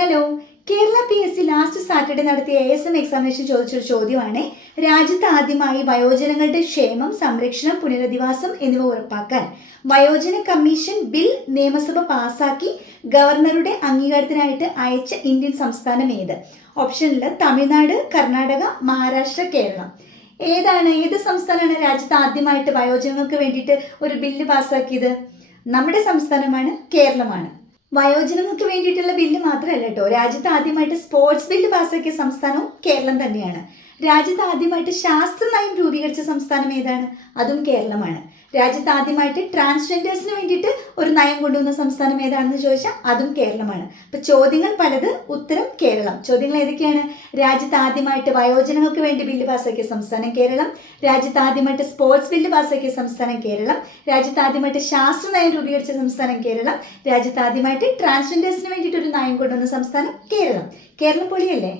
Hello Kerala P S C last Saturday നടത്തിയ A S M examination ചോദിച്ചൊരു ചോദ്യമാണ്. രാജ്യത്ത് ആദ്യമായി വയോജനങ്ങളുടെ ക്ഷേമം സംരക്ഷണം പുനരധിവാസം എന്നിവ ഉറപ്പാക്കാൻ വയോജന കമ്മീഷൻ ബിൽ നിയമസഭ പാസാക്കി ഗവർണറുടെ അംഗീകാരത്തിനായിട്ട് അയച്ച ഇന്ത്യൻ സംസ്ഥാനം ഏത്? ഓപ്ഷനിൽ തമിഴ്നാട് കർണാടക മഹാരാഷ്ട്ര കേരളം. ഏതാണ് ഏത് സംസ്ഥാനമാണ് രാജ്യത്ത് ആദ്യമായിട്ട് വയോജനങ്ങൾക്ക് വേണ്ടിയിട്ട് ഒരു ബില്ല് പാസാക്കിയത്? നമ്മുടെ സംസ്ഥാനമാണ് കേരളമാണ്. വയോജനങ്ങൾക്ക് വേണ്ടിയിട്ടുള്ള ബില്ല് മാത്രമല്ല കേട്ടോ. രാജ്യത്ത് ആദ്യമായിട്ട് സ്പോർട്സ് ബില്ല് പാസ്സാക്കിയ സംസ്ഥാനവും കേരളം തന്നെയാണ്. രാജ്യത്ത് ആദ്യമായിട്ട് ശാസ്ത്ര നയം രൂപീകരിച്ച സംസ്ഥാനം ഏതാണ്? അതും കേരളമാണ്. രാജ്യത്ത് ആദ്യമായിട്ട് ട്രാൻസ്ജെൻഡേഴ്സിന് വേണ്ടിയിട്ട് ഒരു നയം കൊണ്ടുവന്ന സംസ്ഥാനം ഏതാണെന്ന് ചോദിച്ചാൽ അതും കേരളമാണ്. അപ്പൊ ചോദ്യങ്ങൾ പലത് ഉത്തരം കേരളം. ചോദ്യങ്ങൾ ഏതൊക്കെയാണ്? രാജ്യത്ത് ആദ്യമായിട്ട് വയോജനങ്ങൾക്ക് വേണ്ടി ബില്ല് പാസ്സാക്കിയ സംസ്ഥാനം കേരളം. രാജ്യത്ത് ആദ്യമായിട്ട് സ്പോർട്സ് ബില്ല് പാസ്സാക്കിയ സംസ്ഥാനം കേരളം. രാജ്യത്ത് ആദ്യമായിട്ട് ശാസ്ത്ര നയം രൂപീകരിച്ച സംസ്ഥാനം കേരളം. രാജ്യത്ത് ആദ്യമായിട്ട് ട്രാൻസ്ജെൻഡേഴ്സിന് വേണ്ടിയിട്ട് ഒരു നയം കൊണ്ടുവന്ന സംസ്ഥാനം കേരളം. കേരളം പൊളിയല്ലേ?